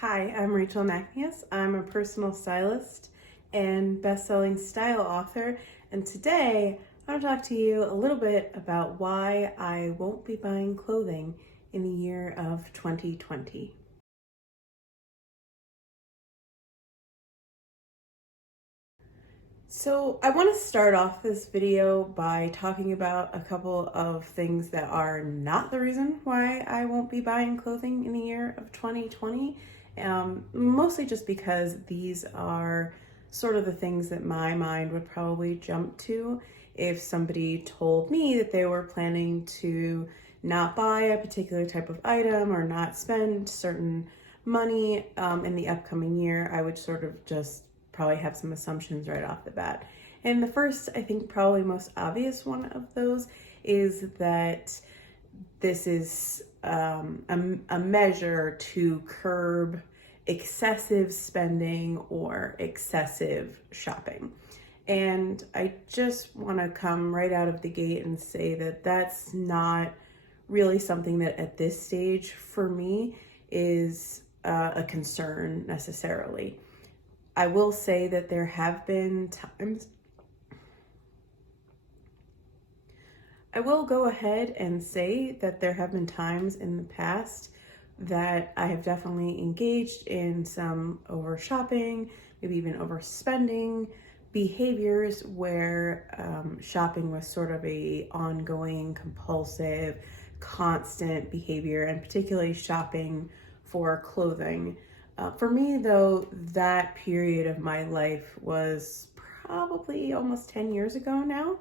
Hi, I'm Rachel Nachmias. I'm a personal stylist and best-selling style author, and today I want to talk to you a little bit about why I won't be buying clothing in the year of 2020. So I want to start off this video by talking about a couple of things that are not the reason why I won't be buying clothing in the year of 2020. Mostly just because these are sort of the things that my mind would probably jump to if somebody told me that they were planning to not buy a particular type of item or not spend certain money in the upcoming year. I would sort of just probably have some assumptions right off the bat. And the first, I think probably most obvious one of those is that this is a measure to curb excessive spending or excessive shopping. And I just want to come right out of the gate and say that that's not really something that at this stage for me is a concern necessarily. I will say that there have been times, I will go ahead and say that there have been times in the past that I have definitely engaged in some over shopping, maybe even overspending behaviors where shopping was sort of a ongoing, compulsive, constant behavior, and particularly shopping for clothing. For me, though, that period of my life was probably almost 10 years ago now.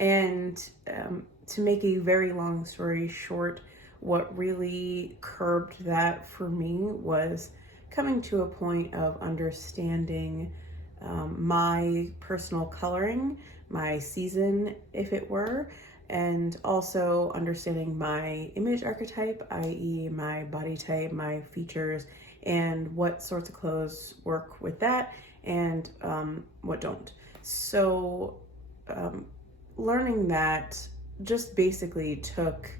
And to make a very long story short, what really curbed that for me was coming to a point of understanding my personal coloring, my season, if it were, and also understanding my image archetype, i.e. my body type, my features, and what sorts of clothes work with that and what don't. So learning that just basically took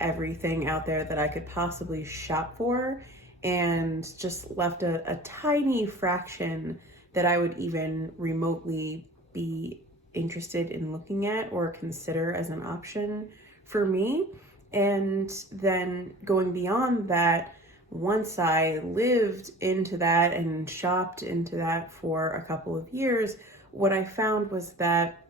everything out there that I could possibly shop for and just left a tiny fraction that I would even remotely be interested in looking at or consider as an option for me. And then going beyond that, once I lived into that and shopped into that for a couple of years, what I found was that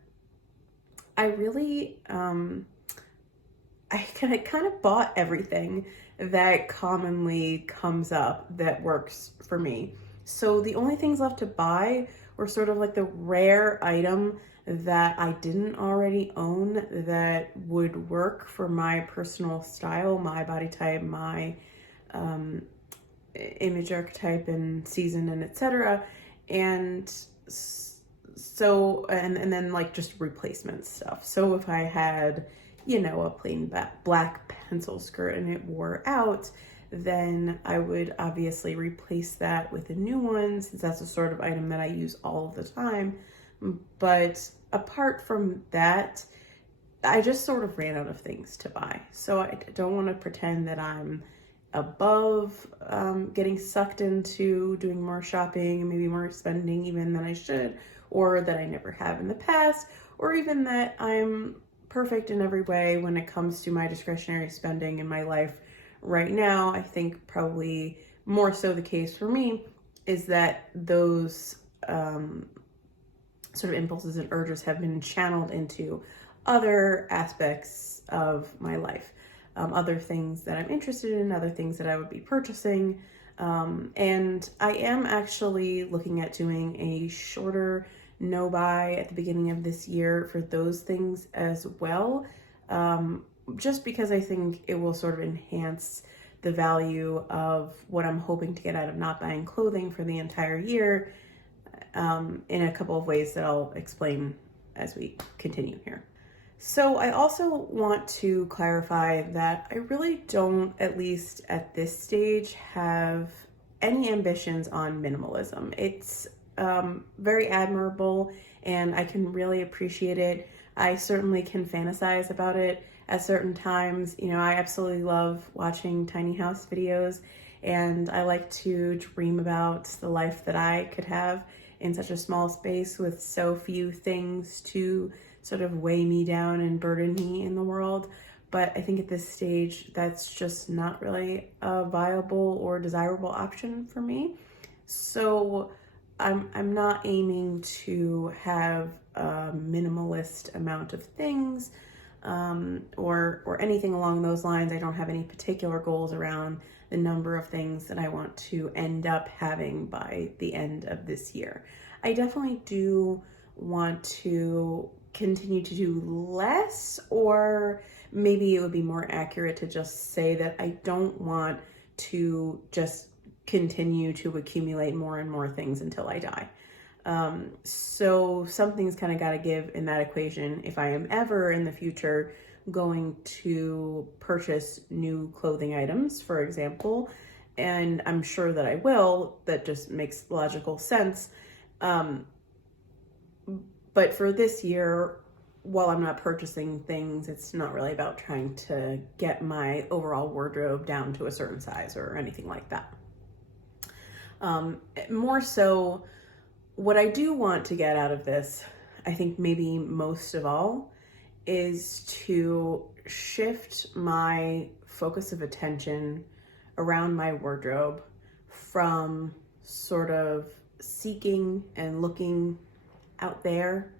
I really, I kind of bought everything that commonly comes up that works for me. So the only things left to buy were sort of like the rare item that I didn't already own that would work for my personal style, my body type, my image archetype and season and etc. And so and then like just replacement stuff. So if I had, you know, a plain black pencil skirt and it wore out, then I would obviously replace that with a new one, since that's a sort of item that I use all of the time. But apart from that, I just sort of ran out of things to buy. So I don't want to pretend that I'm above getting sucked into doing more shopping and maybe more spending even than I should, or that I never have in the past, or even that I'm perfect in every way when it comes to my discretionary spending in my life right now. I think probably more so the case for me is that those sort of impulses and urges have been channeled into other aspects of my life. Other things that I'm interested in, other things that I would be purchasing. And I am actually looking at doing a shorter no buy at the beginning of this year for those things as well. Just because I think it will sort of enhance the value of what I'm hoping to get out of not buying clothing for the entire year in a couple of ways that I'll explain as we continue here. So I also want to clarify that I really don't, at least at this stage, have any ambitions on minimalism. It's very admirable and I can really appreciate it. I certainly can fantasize about it at certain times. You know, I absolutely love watching tiny house videos And I like to dream about the life that I could have in such a small space with so few things to sort of weigh me down and burden me in the world. But I think at this stage, that's just not really a viable or desirable option for me. So I'm not aiming to have a minimalist amount of things, or anything along those lines. I don't have any particular goals around the number of things that I want to end up having by the end of this year. I definitely do want to continue to do less, or maybe it would be more accurate to just say that I don't want to just continue to accumulate more and more things until I die. So something's kind of got to give in that equation if I am ever in the future going to purchase new clothing items, for example, and I'm sure that I will. That just makes logical sense. But for this year, while I'm not purchasing things, it's not really about trying to get my overall wardrobe down to a certain size or anything like that. More so, what I do want to get out of this, I think maybe most of all, is to shift my focus of attention around my wardrobe from sort of seeking and looking out there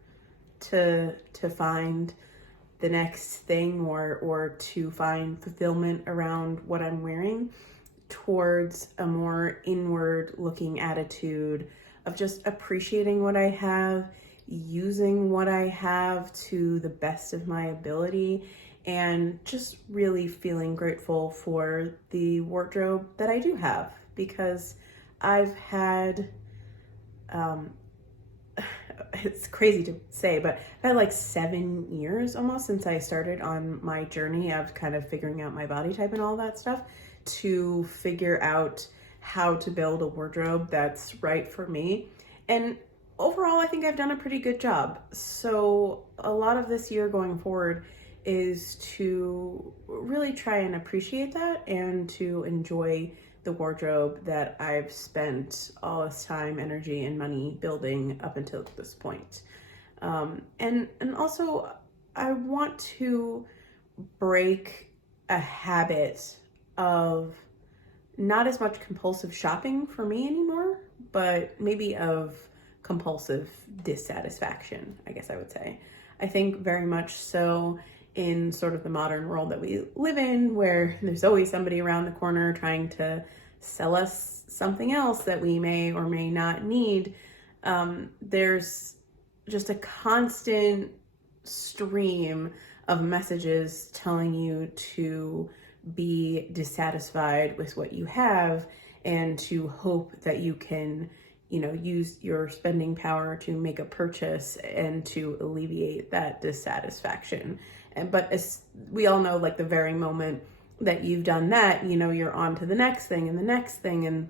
to find the next thing, or to find fulfillment around what I'm wearing, towards a more inward looking attitude of just appreciating what I have, using what I have to the best of my ability, and just really feeling grateful for the wardrobe that I do have, because I've had, it's crazy to say, but I've had like 7 years almost since I started on my journey of kind of figuring out my body type and all that stuff, to figure out how to build a wardrobe that's right for me. And overall, I think I've done a pretty good job. So a lot of this year going forward is to really try and appreciate that, and to enjoy the wardrobe that I've spent all this time, energy, and money building up until this point. And also, I want to break a habit of not as much compulsive shopping for me anymore, but maybe of compulsive dissatisfaction, I guess I would say. I think very much so in sort of the modern world that we live in, where there's always somebody around the corner trying to sell us something else that we may or may not need. There's just a constant stream of messages telling you to be dissatisfied with what you have, and to hope that you can, use your spending power to make a purchase and to alleviate that dissatisfaction. But as we all know, like the very moment that you've done that, you're on to the next thing and the next thing, and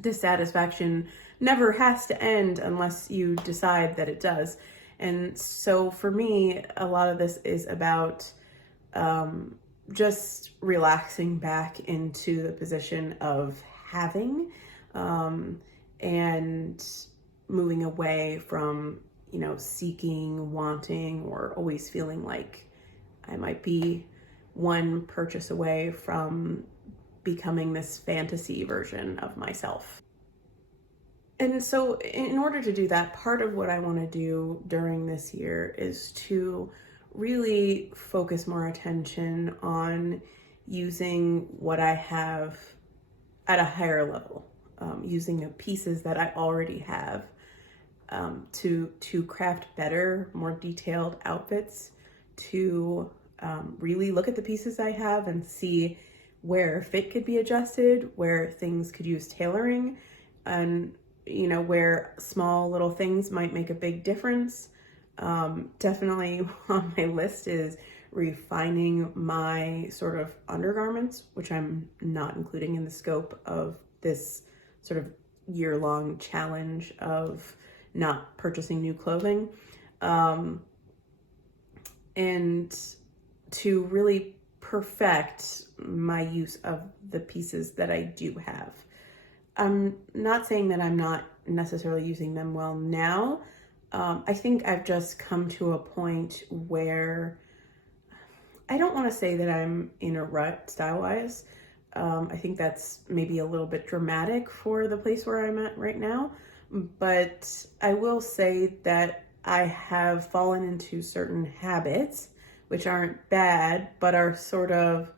dissatisfaction never has to end unless you decide that it does. And so for me, a lot of this is about just relaxing back into the position of having, and moving away from, seeking, wanting, or always feeling like I might be one purchase away from becoming this fantasy version of myself. And so in order to do that, part of what I want to do during this year is to really focus more attention on using what I have at a higher level, using the pieces that I already have, to craft better, more detailed outfits, to really look at the pieces I have and see where fit could be adjusted, where things could use tailoring, and where small little things might make a big difference. Definitely on my list is refining my sort of undergarments, which I'm not including in the scope of this sort of year-long challenge of not purchasing new clothing. And to really perfect my use of the pieces that I do have. I'm not saying that I'm not necessarily using them well now. I think I've just come to a point where I don't want to say that I'm in a rut style-wise. I think that's maybe a little bit dramatic for the place where I'm at right now. But I will say that I have fallen into certain habits, which aren't bad, but are sort of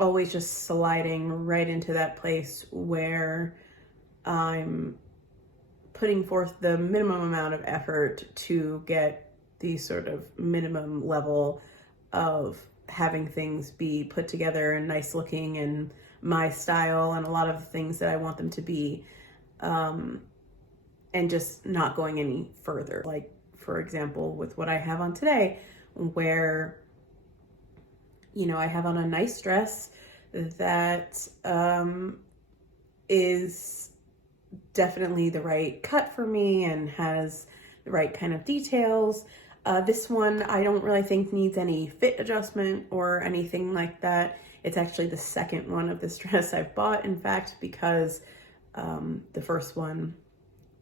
always just sliding right into that place where I'm putting forth the minimum amount of effort to get the sort of minimum level of having things be put together and nice looking and my style and a lot of the things that I want them to be, and just not going any further. Like, for example, with what I have on today, where, I have on a nice dress that is definitely the right cut for me and has the right kind of details. This one I don't really think needs any fit adjustment or anything like that. It's actually the second one of this dress I've bought, in fact, because the first one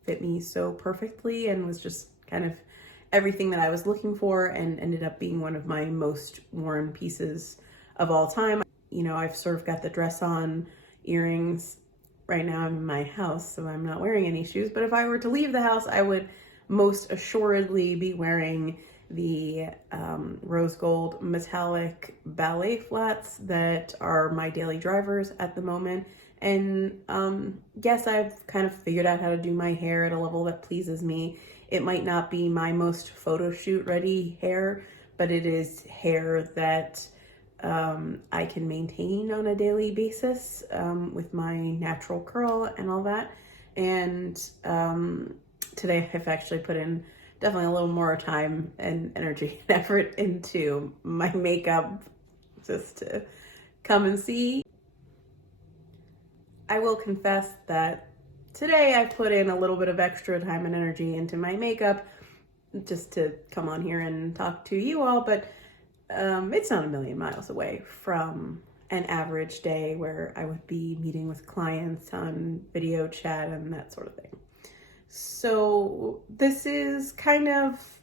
fit me so perfectly and was just kind of everything that I was looking for, and ended up being one of my most worn pieces of all time. I've sort of got the dress on, earrings. Right now I'm in my house, so I'm not wearing any shoes, but if I were to leave the house, I would most assuredly be wearing the rose gold metallic ballet flats that are my daily drivers at the moment. And yes, I've kind of figured out how to do my hair at a level that pleases me. It might not be my most photo shoot ready hair, but it is hair that I can maintain on a daily basis with my natural curl and all that. And today I've actually put in definitely a little more time and energy and effort into my makeup just to come and see. I will confess that today I put in a little bit of extra time and energy into my makeup just to come on here and talk to you all, but it's not a million miles away from an average day where I would be meeting with clients on video chat and that sort of thing. So this is kind of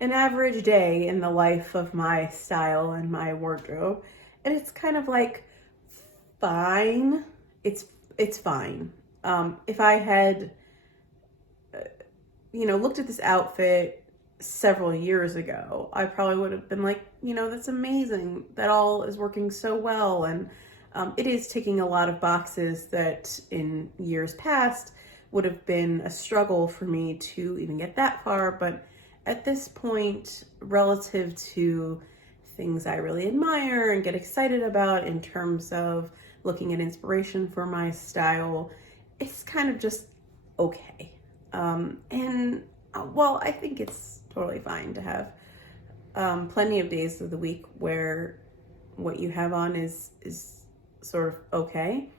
an average day in the life of my style and my wardrobe, and it's kind of like fine. It's fine. If I had, looked at this outfit several years ago, I probably would have been like, that's amazing. That all is working so well. And it is ticking a lot of boxes that in years past would have been a struggle for me to even get that far. But at this point, relative to things I really admire and get excited about in terms of looking at inspiration for my style, it's kind of just okay. I think it's totally fine to have plenty of days of the week where what you have on is sort of okay.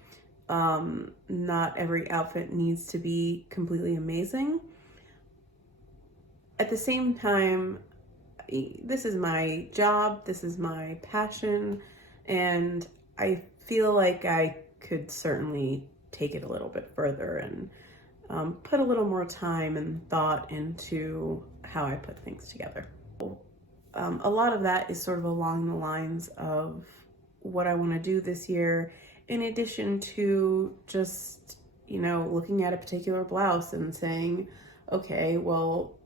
Not every outfit needs to be completely amazing. At the same time, this is my job, this is my passion, and I feel like I could certainly take it a little bit further and put a little more time and thought into how I put things together. A lot of that is sort of along the lines of what I want to do this year, in addition to just, looking at a particular blouse and saying, okay, well,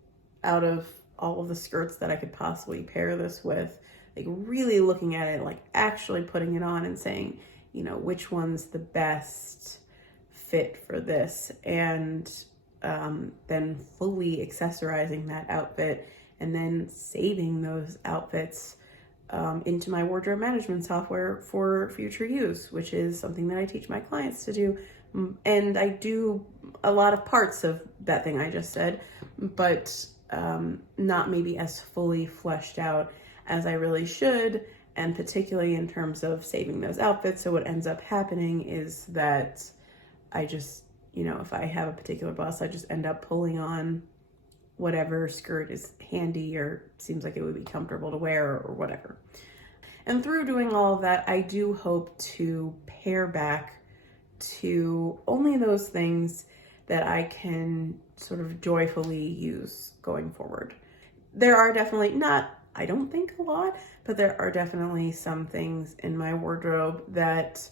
out of all of the skirts that I could possibly pair this with, like really looking at it, like actually putting it on and saying, which one's the best fit for this, and then fully accessorizing that outfit and then saving those outfits into my wardrobe management software for future use, which is something that I teach my clients to do. And I do a lot of parts of that thing I just said, but not maybe as fully fleshed out as I really should, and particularly in terms of saving those outfits. So what ends up happening is that I just, if I have a particular blouse, I just end up pulling on whatever skirt is handy or seems like it would be comfortable to wear or whatever. And through doing all of that, I do hope to pare back to only those things that I can sort of joyfully use going forward. There are definitely not, I don't think a lot, but there are definitely some things in my wardrobe that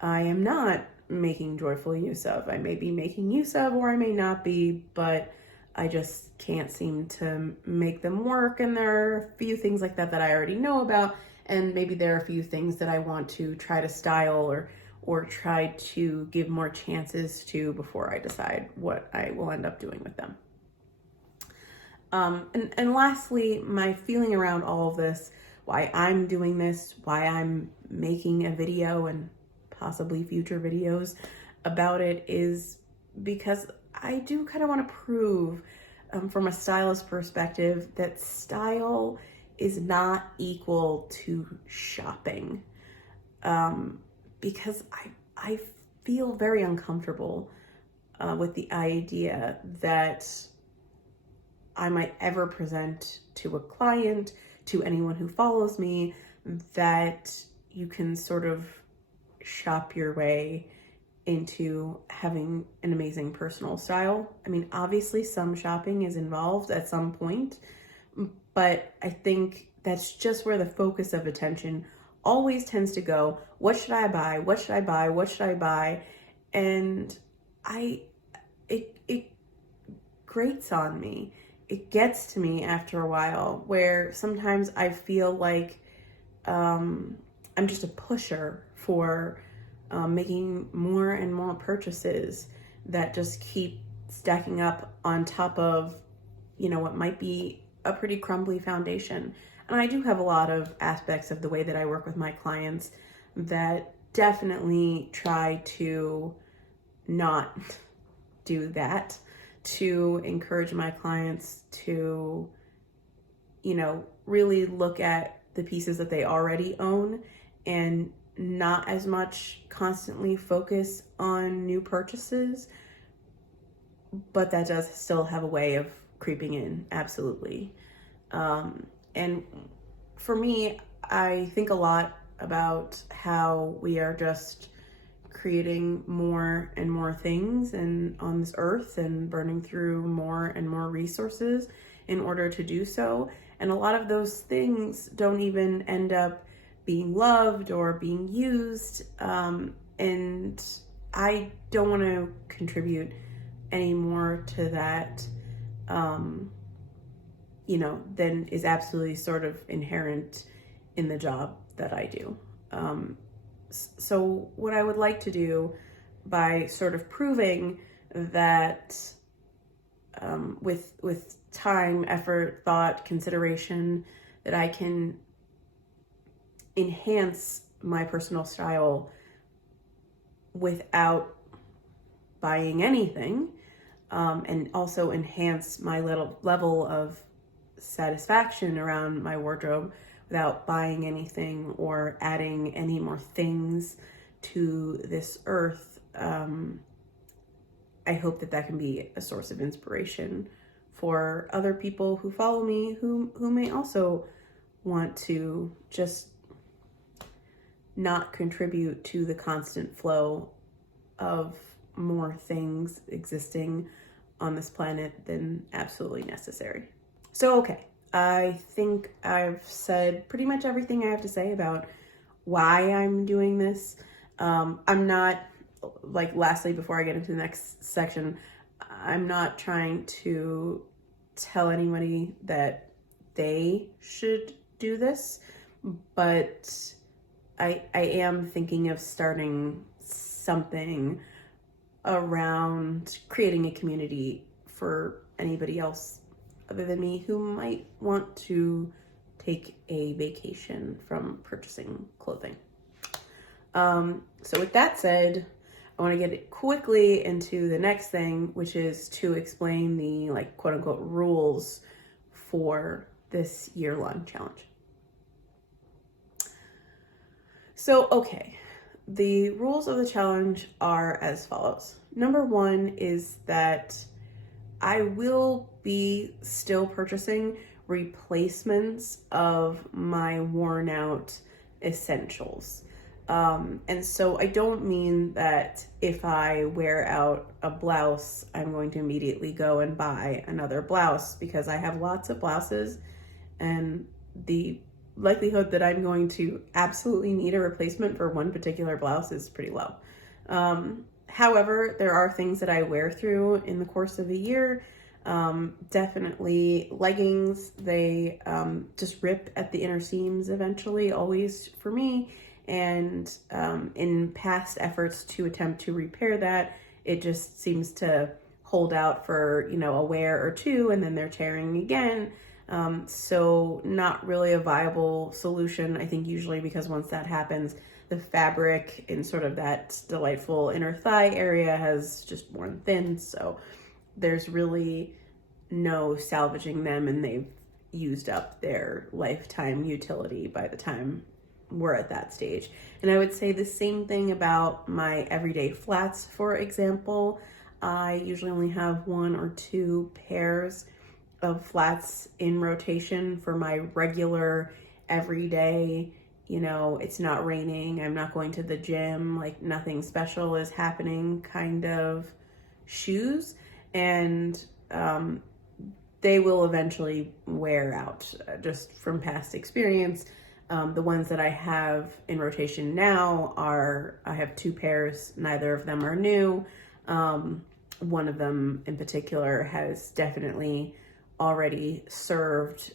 I am not making joyful use of. I may be making use of, or I may not be, but I just can't seem to make them work. And there are a few things like that that I already know about. And maybe there are a few things that I want to try to style or try to give more chances to before I decide what I will end up doing with them. And lastly, my feeling around all of this, why I'm doing this, why I'm making a video and possibly future videos about it, is because I do kind of want to prove from a stylist perspective that style is not equal to shopping. Because I feel very uncomfortable with the idea that I might ever present to a client, to anyone who follows me, that you can sort of shop your way into having an amazing personal style. I mean, obviously some shopping is involved at some point, but I think that's just where the focus of attention always tends to go. What should I buy? What should I buy? What should I buy? And it grates on me. It gets to me after a while, where sometimes I feel like I'm just a pusher for making more and more purchases that just keep stacking up on top of, what might be a pretty crumbly foundation. And I do have a lot of aspects of the way that I work with my clients that definitely try to not do that, to encourage my clients to, really look at the pieces that they already own and not as much constantly focus on new purchases. But that does still have a way of creeping in, absolutely. And for me, I think a lot about how we are just creating more and more things and on this earth and burning through more and more resources in order to do so. And a lot of those things don't even end up being loved or being used. And I don't want to contribute any more to that, than is absolutely sort of inherent in the job that I do. So what I would like to do by sort of proving that with time, effort, thought, consideration, that I can enhance my personal style without buying anything, and also enhance my level of satisfaction around my wardrobe without buying anything or adding any more things to this earth. I hope that can be a source of inspiration for other people who follow me who may also want to just not contribute to the constant flow of more things existing on this planet than absolutely necessary. So, okay, I think I've said pretty much everything I have to say about why I'm doing this. I'm not, lastly, before I get into the next section, I'm not trying to tell anybody that they should do this, but I am thinking of starting something around creating a community for anybody else other than me who might want to take a vacation from purchasing clothing. So with that said, I want to get quickly into the next thing, which is to explain the quote unquote rules for this year-long challenge. So, okay, the rules of the challenge are as follows. Number one is that I will be still purchasing replacements of my worn out essentials. And so I don't mean that if I wear out a blouse, I'm going to immediately go and buy another blouse, because I have lots of blouses and the likelihood that I'm going to absolutely need a replacement for one particular blouse is pretty low. However, there are things that I wear through in the course of a year. Definitely leggings, they just rip at the inner seams eventually, always for me. And in past efforts to attempt to repair that, it just seems to hold out for, a wear or two, and then they're tearing again. So not really a viable solution, I think, usually, because once that happens, the fabric in sort of that delightful inner thigh area has just worn thin. So there's really no salvaging them, and they've used up their lifetime utility by the time we're at that stage. And I would say the same thing about my everyday flats, for example. I usually only have 1 or 2 pairs of flats in rotation for my regular everyday, it's not raining, I'm not going to the gym, like nothing special is happening kind of shoes. And they will eventually wear out, just from past experience. The ones that I have in rotation now I have 2 pairs, neither of them are new. One of them in particular has definitely already served,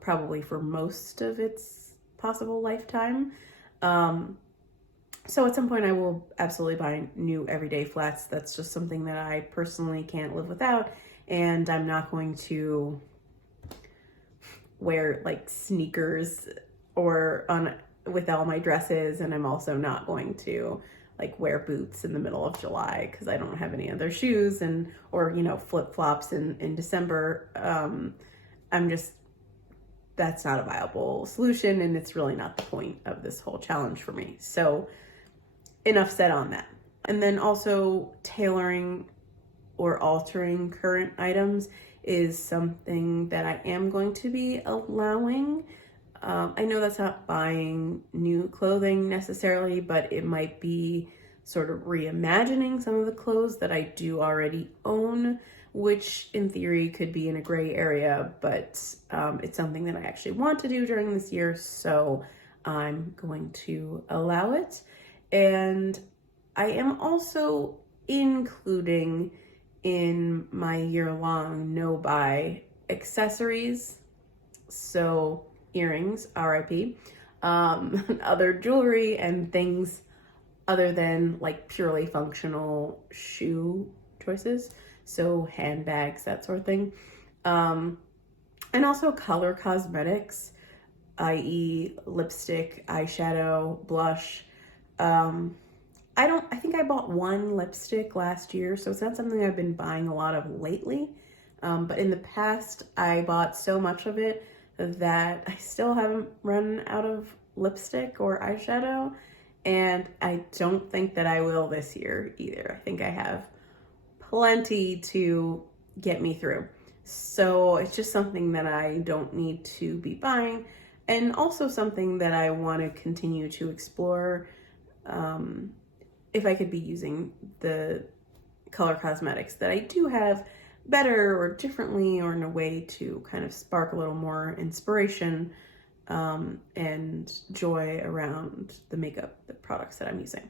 probably for most of its possible lifetime. So at some point I will absolutely buy new everyday flats. That's just something that I personally can't live without, and I'm not going to wear like sneakers with all my dresses, and I'm also not going to like wear boots in the middle of July because I don't have any other shoes, or flip-flops in December. That's not a viable solution, and it's really not the point of this whole challenge for me. So enough said on that. And then also tailoring or altering current items is something that I am going to be allowing. I know that's not buying new clothing necessarily, but it might be sort of reimagining some of the clothes that I do already own, which in theory could be in a gray area, but it's something that I actually want to do during this year, so I'm going to allow it. And I am also including in my year-long no buy accessories, so earrings, RIP, other jewelry and things other than like purely functional shoe choices, so handbags, that sort of thing, and also color cosmetics, i.e. lipstick, eyeshadow, blush. I think I bought 1 lipstick last year, so it's not something I've been buying a lot of lately, but in the past I bought so much of it that I still haven't run out of lipstick or eyeshadow, and I don't think that I will this year either. I think I have plenty to get me through. So it's just something that I don't need to be buying, and also something that I want to continue to explore. If I could be using the color cosmetics that I do have better or differently, or in a way to kind of spark a little more inspiration and joy around the makeup, the products that I'm using.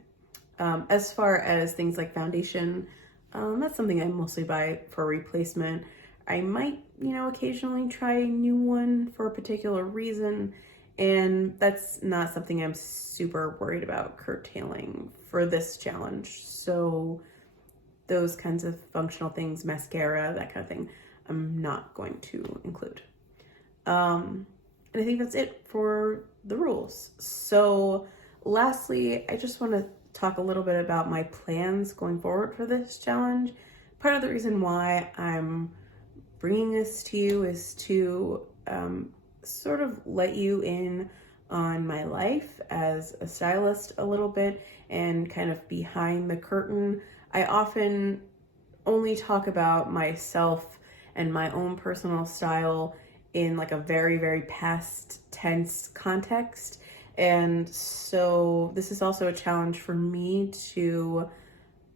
As far as things like foundation, that's something I mostly buy for replacement. I might, occasionally try a new one for a particular reason, and that's not something I'm super worried about curtailing for this challenge. So those kinds of functional things, mascara, that kind of thing, I'm not going to include. And I think that's it for the rules. So lastly, I just want to talk a little bit about my plans going forward for this challenge. Part of the reason why I'm bringing this to you is to sort of let you in on my life as a stylist a little bit, and kind of behind the curtain. I often only talk about myself and my own personal style in like a very, very past tense context. And so this is also a challenge for me to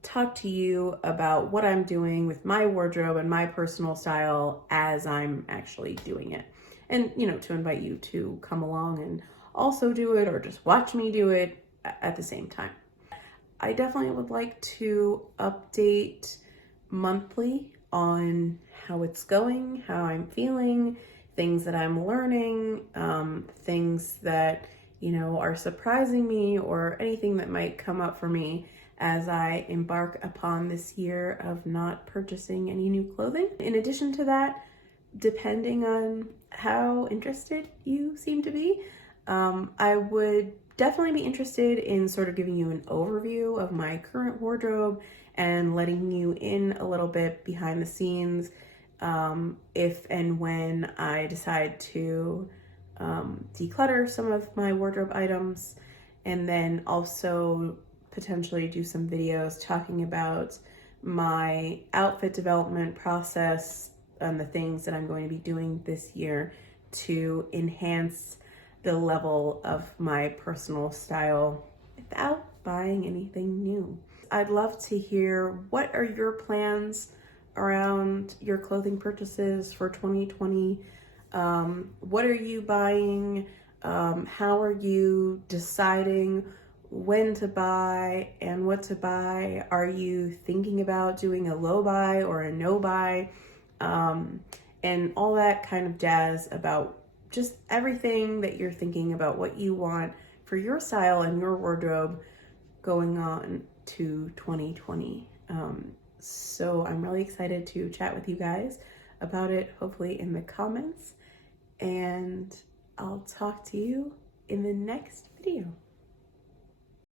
talk to you about what I'm doing with my wardrobe and my personal style as I'm actually doing it. And, to invite you to come along and also do it or just watch me do it at the same time. I definitely would like to update monthly on how it's going, how I'm feeling, things that I'm learning, things that, are surprising me, or anything that might come up for me as I embark upon this year of not purchasing any new clothing. In addition to that, depending on how interested you seem to be, I would definitely be interested in sort of giving you an overview of my current wardrobe and letting you in a little bit behind the scenes if and when I decide to declutter some of my wardrobe items, and then also potentially do some videos talking about my outfit development process and the things that I'm going to be doing this year to enhance the level of my personal style without buying anything new. I'd love to hear, what are your plans around your clothing purchases for 2020? What are you buying? How are you deciding when to buy and what to buy? Are you thinking about doing a low buy or a no buy? And all that kind of jazz about just everything that you're thinking about, what you want for your style and your wardrobe going on to 2020. So I'm really excited to chat with you guys about it, hopefully in the comments, and I'll talk to you in the next video.